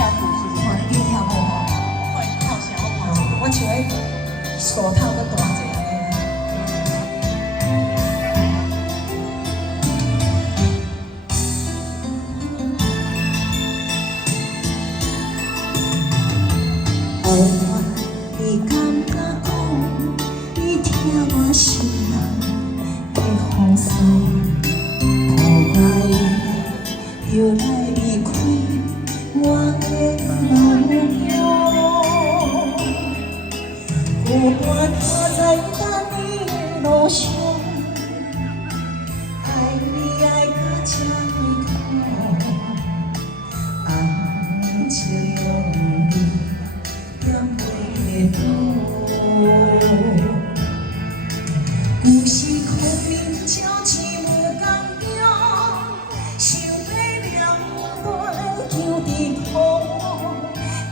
跳舞是不是？你跳无吼？快跳啥？我看一下。我像迄手套搁大一个安尼啦。后来你感觉讲，你听我心内的风霜，予我又来离开我的梦乡。孤单走在等你的路上，爱你爱到这么苦，红情用你。点袂落，有时空明照起无共中，想要了断求伫苦，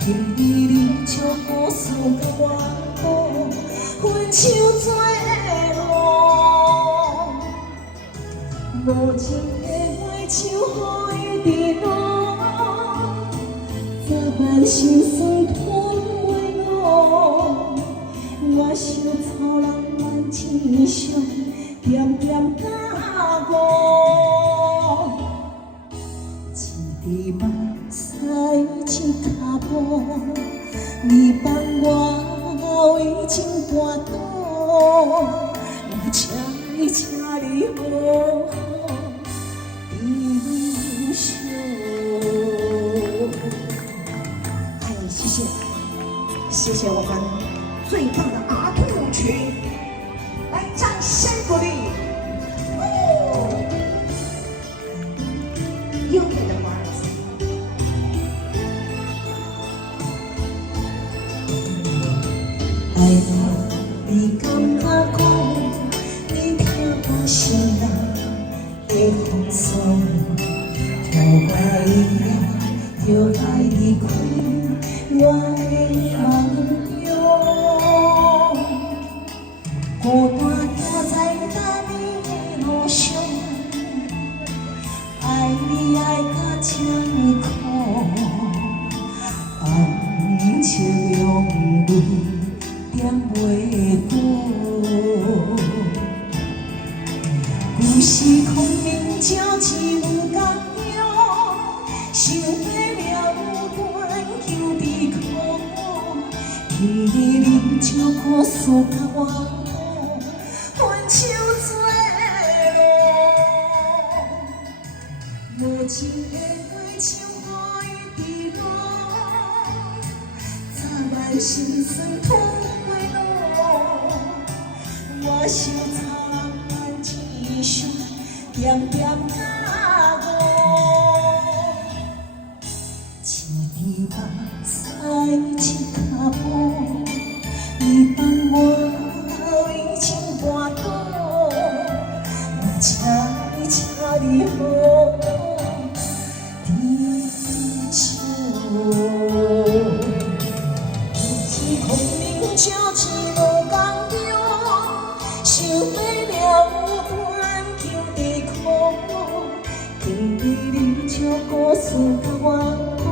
今日你将故事甲我讲，分手做路，无情的花手予伊滴落，早晚心酸吞。我想草人万千伤，点点甲我，一直目屎一脚步，你帮我为情跋倒，我请你好好珍惜。哎，谢谢，谢谢我们。最棒的阿兔舞群，来掌声鼓励！优美的华尔兹。爱我，你感觉讲，你听我心内的风霜，予我又来离开我的梦。孤单走在等你的路上，爱你爱到这么苦，红情用泪点袂落，有时空明照只有共中，想要了断求伫苦，今日你将故事甲我。手做路，无情的花手予伊滴落，早晚心酸吞袂落。我想草人万千伤，点点甲我，一滴目屎一脚步，你帮我为情跋倒。请你好好珍惜。是空明照只无共中，想要了断求伫苦，今日你将故事甲我讲，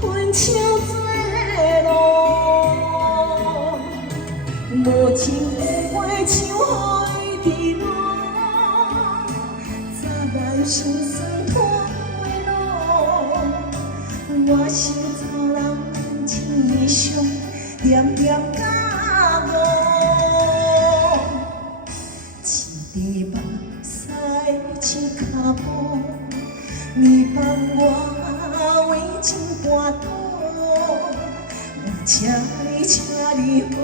分手做路，无情的花手予伊滴落。心酸吞袂落，我心草人万千伤，点点甲我，一滴目屎一脚步，你帮我为情跋倒，我请你好